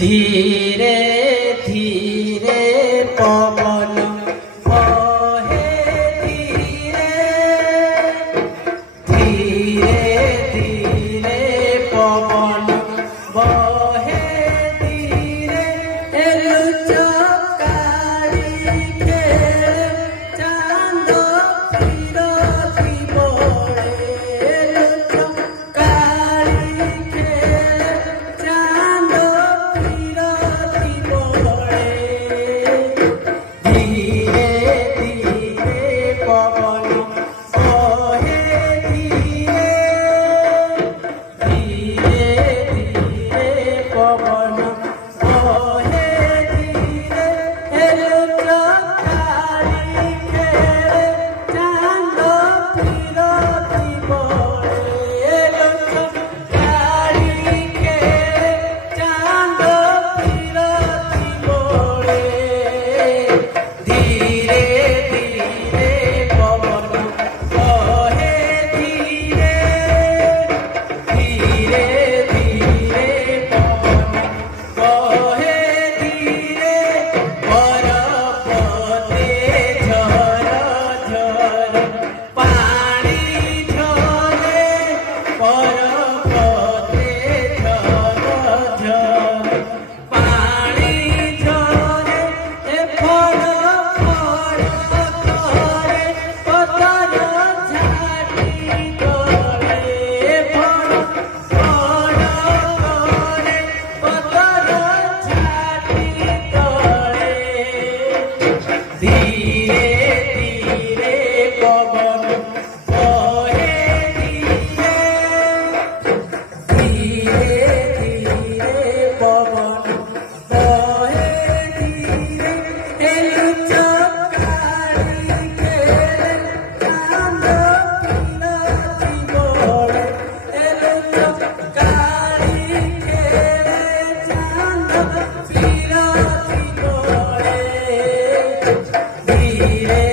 धीरे धीरे पवन बहे धीरे धीरे धीरे पवन बहे धीरे लुचकारी खेले चांद फिरती पड़े लुचकारी खेले चांद फिरती पड़े धीरे धीरे पवन बहे धीरे धीरे धीरे पवन बहे धीरे लुचकारी खेले चांद फिरती पड़े लुचकारी खेले चांद फिरती पड़े धीरे धीरे पवन बहे धीरे धीरे धीरे पवन बहे धीरे परपते झर झर पानी झरे परपते झर झर पानी झरे फड़ फड़ करे पतर झाटी तळे फड़ फड़ करे पतर झाटी तळे धीरे धीरे पवन बहे धीरे धीरे धीरे पवन बहे धीरे लुचकारी खेले चांद फिरती पड़े लुचकारी खेले चांद फिरती पड़े धीरे